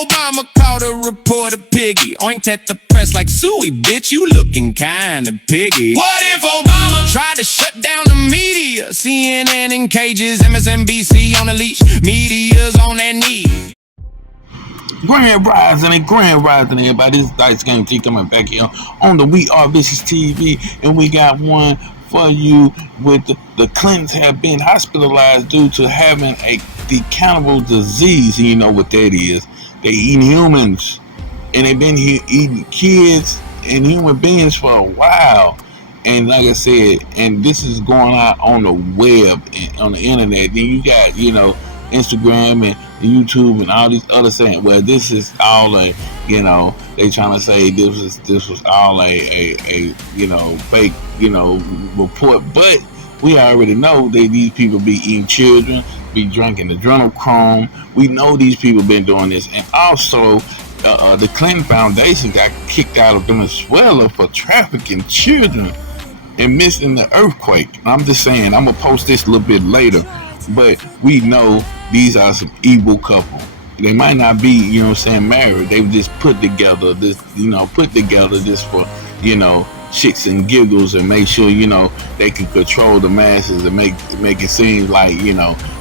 Obama called a reporter piggy? Oinked at the press like suey, bitch, you looking kinda piggy. What if Obama tried to shut down the media? CNN in cages, MSNBC on a leash, media's on their knees. Grand Rising, everybody. This is Dice Game T coming back here on the We Are Vicious TV, and we got one for you with the Clintons have been hospitalized due to having the cannibal disease. And you know what that is? They eat humans, and they've been eating kids and human beings for a while. And like I said, and this is going out on the web and on the internet. Then you got, Instagram and YouTube and all these other saying, well, this is all they trying to say this was all a fake, report. But we already know that these people be eating children, be drinking adrenochrome. We know these people been doing this. And also, the Clinton Foundation got kicked out of Venezuela for trafficking children and missing the earthquake. I'm just saying, I'm going to post this a little bit later. But we know these are some evil couple. They might not be, married. They just put together this just for, shits and giggles and make sure, they can control the masses and make it seem like,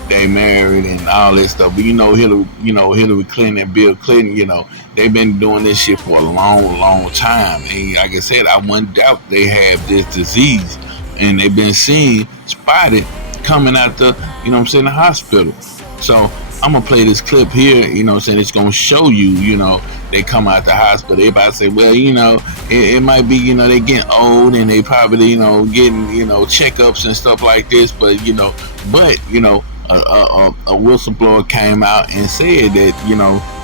they married and all this stuff. But Hillary Clinton and Bill Clinton, they've been doing this shit for a long time. And like I said, I wouldn't doubt they have this disease, and they've been spotted coming out the hospital. So I'm gonna play this clip here, it's gonna show you, they come out the hospital. Everybody say, well, it might be, they getting old and they probably, getting, checkups and stuff like this, but a whistleblower came out and said that,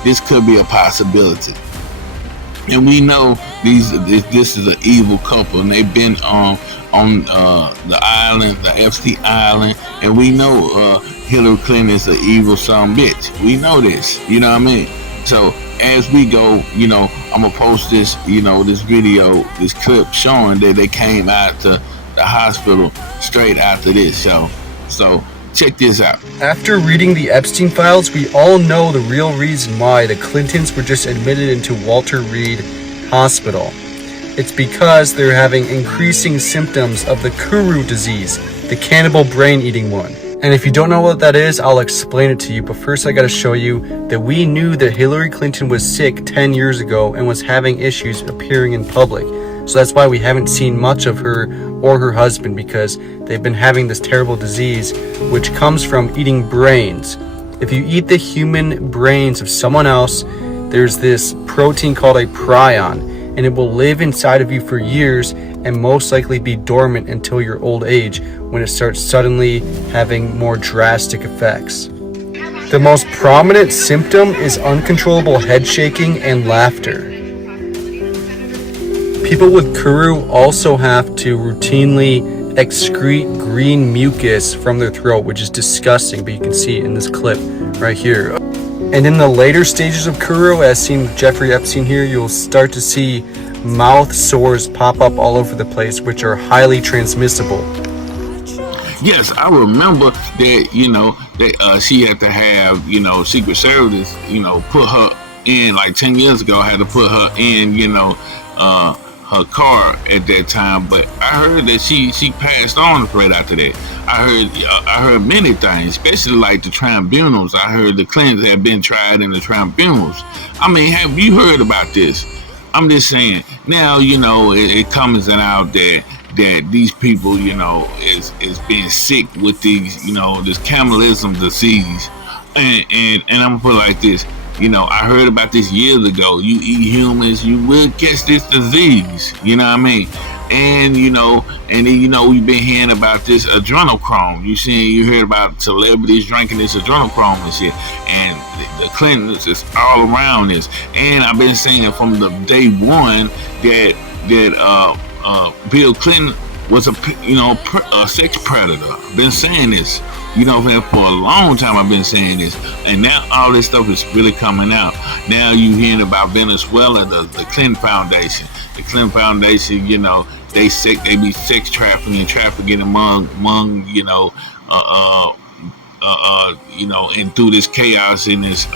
this could be a possibility. And we know this is an evil couple, and they've been on the island, the Epstein Island, and we know Hillary Clinton is an evil son bitch. We know this, you know what I mean? So as we go, I'm gonna post this, this video, this clip showing that they came out to the hospital straight after this show. So check this out. After reading the Epstein files, we all know the real reason why the Clintons were just admitted into Walter Reed Hospital. It's because they're having increasing symptoms of the Kuru disease, the cannibal brain-eating one. And if you don't know what that is, I'll explain it to you. But first I gotta show you that we knew that Hillary Clinton was sick 10 years ago and was having issues appearing in public. So that's why we haven't seen much of her or her husband, because they've been having this terrible disease which comes from eating brains. If you eat the human brains of someone else, there's this protein called a prion, and it will live inside of you for years and most likely be dormant until your old age, when it starts suddenly having more drastic effects. The most prominent symptom is uncontrollable head shaking and laughter. People with Kuru also have to routinely excrete green mucus from their throat, which is disgusting, but you can see it in this clip right here. And in the later stages of Kuru, as seen with Jeffrey Epstein here, you'll start to see mouth sores pop up all over the place, which are highly transmissible. Yes, I remember that, that she had to have, Secret Service, put her in, like 10 years ago, had to put her in, her car at that time. But I heard that she passed on right after that. I heard many things, especially like the tribunals. I heard the Clintons have been tried in the tribunals. I mean, have you heard about this? I'm just saying. Now, it comes out that these people, is being sick with these, this cannibalism disease. And I'm gonna put it like this. I heard about this years ago. You eat humans, you will catch this disease. You know what I mean? And then we've been hearing about this adrenochrome. You heard about celebrities drinking this adrenochrome and shit. And the Clintons is all around this. And I've been saying from the day one that Bill Clinton was a sex predator. I've been saying this. For a long time I've been saying this, and now all this stuff is really coming out. Now you hearing about Venezuela, the Clinton Foundation. The Clinton Foundation, they be sex trafficking among and through this chaos in this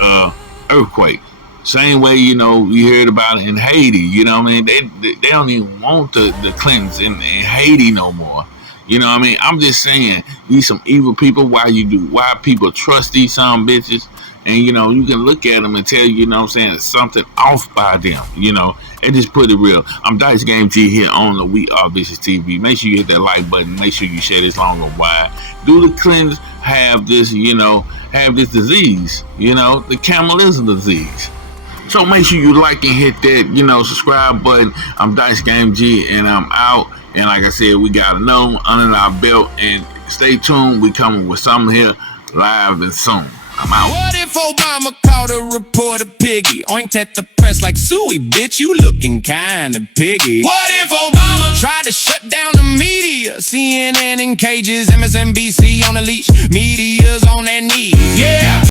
earthquake. Same way, you know, we heard about it in Haiti. You know what I mean? They don't even want the Clintons in Haiti no more. You know what I mean? I'm just saying, these some evil people. Why people trust these some bitches? And you know, you can look at them and tell you know what I'm saying, something off by them. You know, and just put it real. I'm Dice Game G here on the We Are Vicious TV. Make sure you hit that like button. Make sure you share this long and wide. Do the Clintons have this? You know, have this disease? You know, the cannibalism disease. So make sure you like and hit that, you know, subscribe button. I'm Dice Game G and I'm out. And like I said, we got another one under our belt. And stay tuned. We coming with something here live and soon. I'm out. What if Obama called a reporter piggy? Oinked at the press like suey, bitch, you looking kinda piggy. What if Obama tried to shut down the media? CNN in cages, MSNBC on a leash, media's on their knees. Yeah.